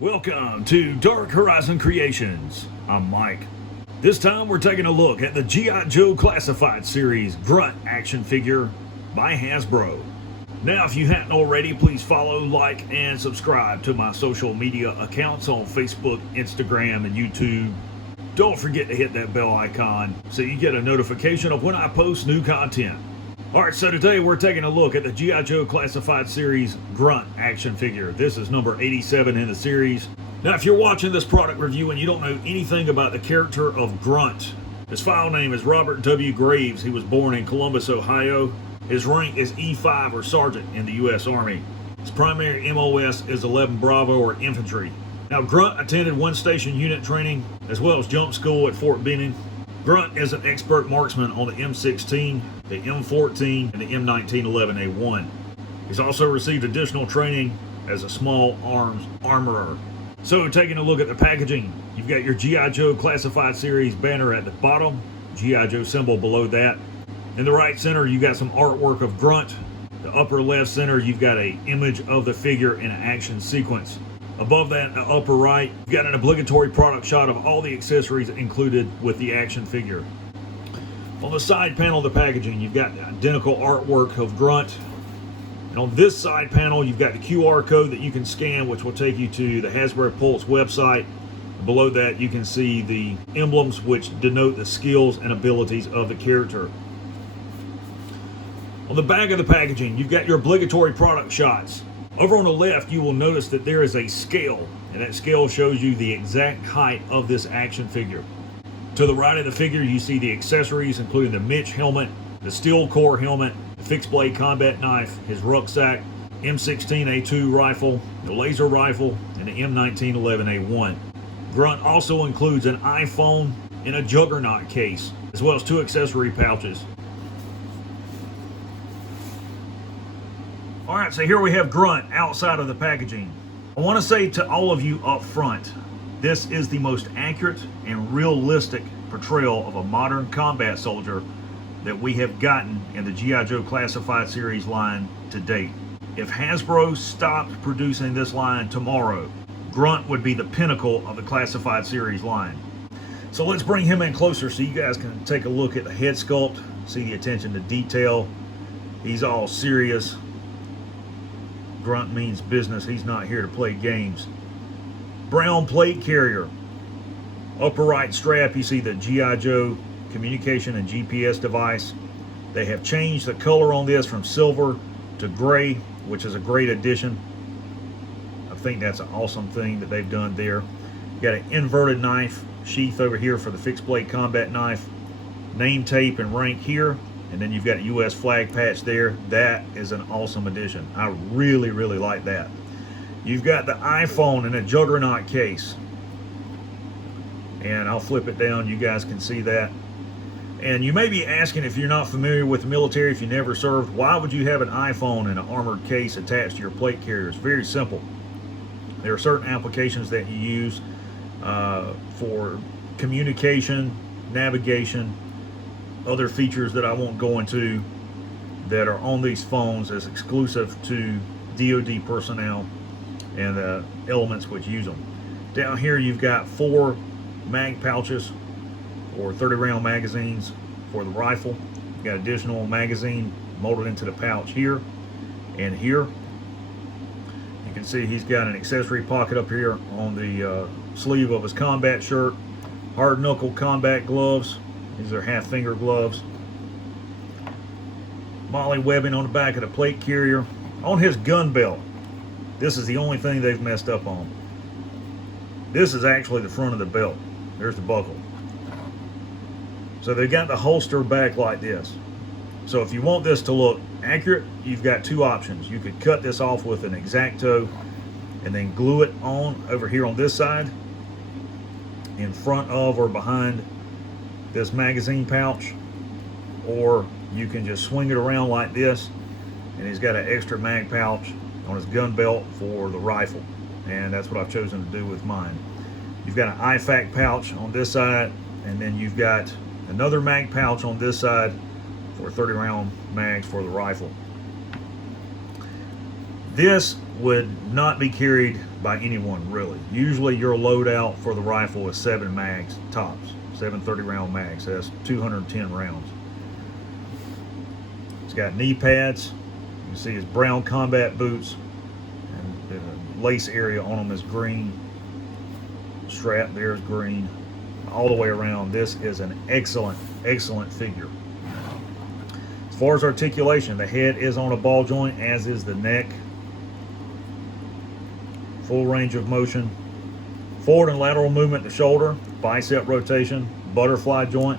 Welcome to Dark Horizon Creations. I'm Mike. This time we're taking a look at the G.I. Joe Classified Series Grunt action figure by Hasbro. Now, if you hadn't already, please follow, like, and subscribe to my social media accounts on Facebook, Instagram, and YouTube. Don't forget to hit that bell icon so you get a notification of when I post new content. Alright, so today we're taking a look at the G.I. Joe Classified Series Grunt action figure. This is number 87 in the series. Now, if you're watching this product review and you don't know anything about the character of Grunt, his file name is Robert W. Graves. He was born in Columbus, Ohio. His rank is E5 or Sergeant in the U.S. Army. His primary MOS is 11 Bravo or Infantry. Now, Grunt attended one station unit training as well as jump school at Fort Benning. Grunt is an expert marksman on the M16, the M14, and the M1911A1. He's also received additional training as a small arms armorer. So, taking a look at the packaging, you've got your G.I. Joe Classified Series banner at the bottom, G.I. Joe symbol below that. In the right center, you've got some artwork of Grunt. The upper left center, you've got an image of the figure in an action sequence. Above that, in the upper right, you've got an obligatory product shot of all the accessories included with the action figure. On the side panel of the packaging, you've got the identical artwork of Grunt. And on this side panel, you've got the QR code that you can scan, which will take you to the Hasbro Pulse website. Below that, you can see the emblems which denote the skills and abilities of the character. On the back of the packaging, you've got your obligatory product shots. Over on the left, you will notice that there is a scale, and that scale shows you the exact height of this action figure. To the right of the figure, you see the accessories, including the Mitch helmet, the steel core helmet, the fixed blade combat knife, his rucksack, M16A2 rifle, the laser rifle, and the M1911A1. Grunt also includes an iPhone and a Juggernaut case, as well as two accessory pouches. Alright, so here we have Grunt outside of the packaging. I want to say to all of you up front, this is the most accurate and realistic portrayal of a modern combat soldier that we have gotten in the G.I. Joe Classified Series line to date. If Hasbro stopped producing this line tomorrow, Grunt would be the pinnacle of the Classified Series line. So let's bring him in closer so you guys can take a look at the head sculpt, see the attention to detail. He's all serious. Grunt means business. He's not here to play games. Brown plate carrier. Upper right strap, you see the G.I. Joe communication and GPS device. They have changed the color on this from silver to gray, which is a great addition. I think that's an awesome thing that they've done there. You got an inverted knife sheath over here for the fixed blade combat knife. Name tape and rank here. And then you've got a U.S. flag patch there. That is an awesome addition. I really, really like that. You've got the iPhone in a Juggernaut case. And I'll flip it down. You guys can see that. And you may be asking, if you're not familiar with the military, if you never served, why would you have an iPhone in an armored case attached to your plate carrier? It's very simple. There are certain applications that you use for communication, navigation, other features that I won't go into that are on these phones as exclusive to DoD personnel and the elements which use them. Down here you've got 4 mag pouches or 30 round magazines for the rifle. You've got additional magazine molded into the pouch here and here. You can see he's got an accessory pocket up here on the sleeve of his combat shirt. Hard knuckle combat gloves. These are half finger gloves. Molly webbing on the back of the plate carrier. On his gun belt, this is the only thing they've messed up on. This is actually the front of the belt. There's the buckle. So they got the holster back like this. So if you want this to look accurate, you've got 2 options. You could cut this off with an X-Acto and then glue it on over here on this side in front of or behind this magazine pouch, or you can just swing it around like this, and he's got an extra mag pouch on his gun belt for the rifle, and that's what I've chosen to do with mine. You've got an IFAK pouch on this side, and then you've got another mag pouch on this side for 30 round mags for the rifle. This would not be carried by anyone really. Usually your loadout for the rifle is 7 mags tops, 7 30-round mags. That's 210 rounds. It's got knee pads. You can see his brown combat boots, and the lace area on them is green. Strap there is green. All the way around, this is an excellent figure. As far as articulation, the head is on a ball joint, as is the neck. Full range of motion. Forward and lateral movement to shoulder, bicep rotation, butterfly joint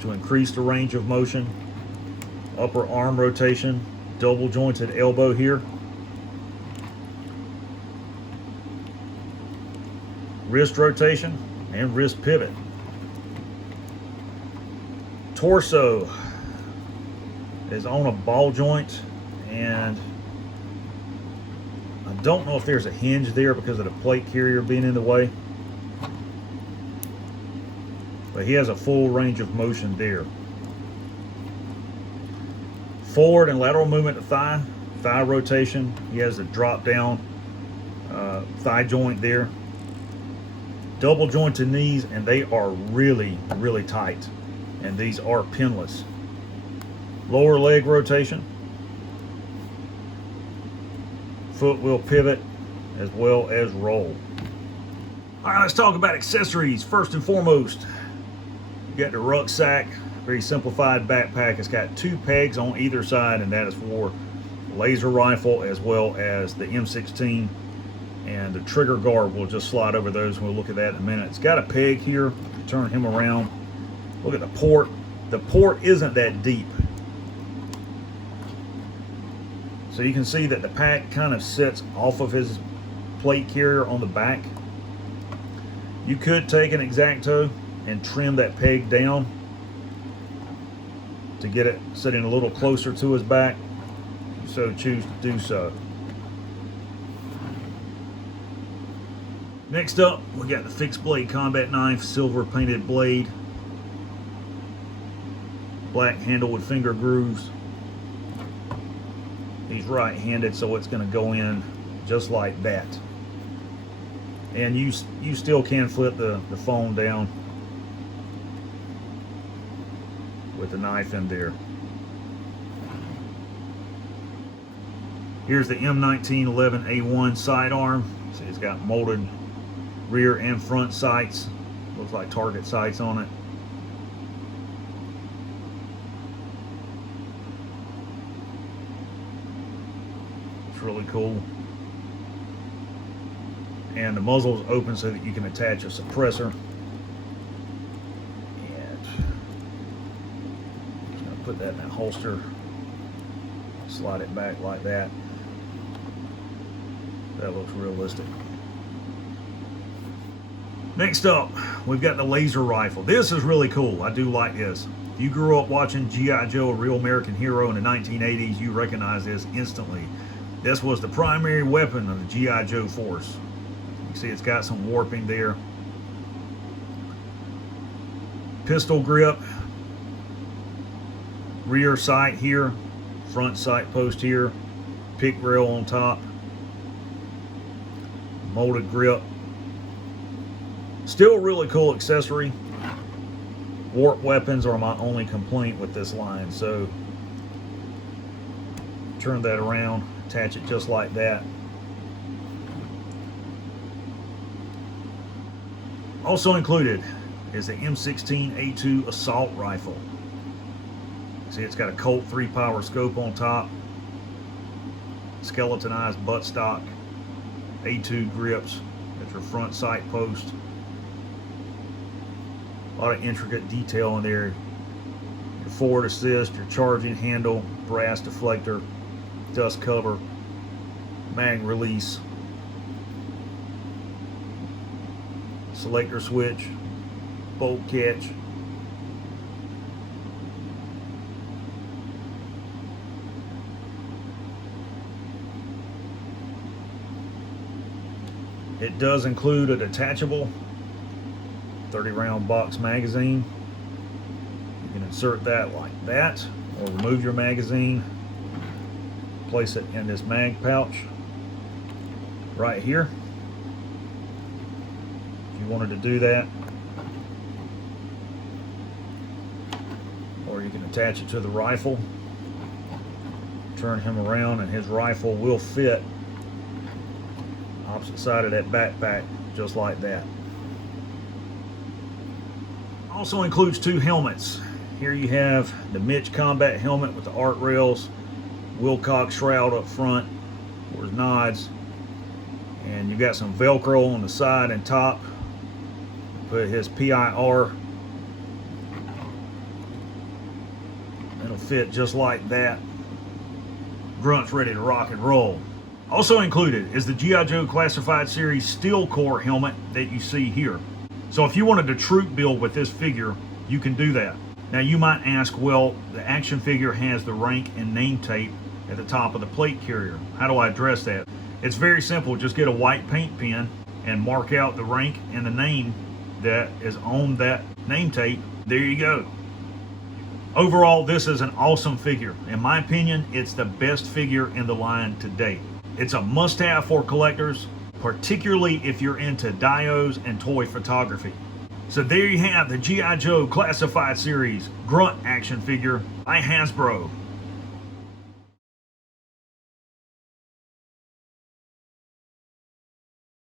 to increase the range of motion. Upper arm rotation, double jointed elbow here. Wrist rotation and wrist pivot. Torso is on a ball joint, and I don't know if there's a hinge there because of the plate carrier being in the way, but he has a full range of motion there. Forward and lateral movement to thigh rotation. He has a drop down thigh joint there. Double jointed knees, and they are really tight, and these are pinless. Lower leg rotation. Foot will pivot as well as roll. All right, let's talk about accessories. First and foremost, you got the rucksack, very simplified backpack. It's got 2 pegs on either side, and that is for laser rifle as well as the M16, and the trigger guard will just slide over those. We'll look at that in a minute. It's got a peg here. Turn him around. Look at the port. The port isn't that deep, so you can see that the pack kind of sits off of his plate carrier on the back. You could take an X-Acto and trim that peg down to get it sitting a little closer to his back, if you so choose to do so. Next up, we got the fixed blade combat knife, silver painted blade, black handle with finger grooves. He's right-handed, so it's going to go in just like that. And you still can flip the phone down with the knife in there. Here's the M1911A1 sidearm. See, it's got molded rear and front sights. Looks like target sights on it. It's really cool. And the muzzle is open so that you can attach a suppressor. And just gonna put that in that holster. Slide it back like that. That looks realistic. Next up, we've got the laser rifle. This is really cool. I do like this. If you grew up watching G.I. Joe, a real American hero in the 1980s, you recognize this instantly. This was the primary weapon of the G.I. Joe force. You see it's got some warping there. Pistol grip. Rear sight here. Front sight post here. Pick rail on top. Molded grip. Still a really cool accessory. Warp weapons are my only complaint with this line, so turn that around, attach it just like that. Also included is the M16A2 assault rifle. See, it's got a Colt 3-power scope on top, skeletonized buttstock, A2 grips. That's your front sight post. A lot of intricate detail in there. Your forward assist, your charging handle, brass deflector, dust cover, mag release, selector switch, bolt catch. It does include a detachable 30-round box magazine. You can insert that like that, or remove your magazine, place it in this mag pouch. right here. If you wanted to do that. Or you can attach it to the rifle. Turn him around and his rifle will fit opposite side of that backpack just like that. Also includes 2 helmets. Here you have the Mitch combat helmet with the arc rails, Wilcox shroud up front for his nods, and you got some Velcro on the side and top. Put his PIR. It'll fit just like that. Grunt's ready to rock and roll. Also included is the G.I. Joe Classified Series Steel Core helmet that you see here. So if you wanted to troop build with this figure, you can do that. Now you might ask, well, the action figure has the rank and name tape at the top of the plate carrier. How do I address that? It's very simple. Just get a white paint pen and mark out the rank and the name that is on that name tape. There you go. Overall, this is an awesome figure. In my opinion, it's the best figure in the line to date. It's a must-have for collectors, particularly if you're into dios and toy photography. So there you have the G.I. Joe Classified Series Grunt action figure by Hasbro.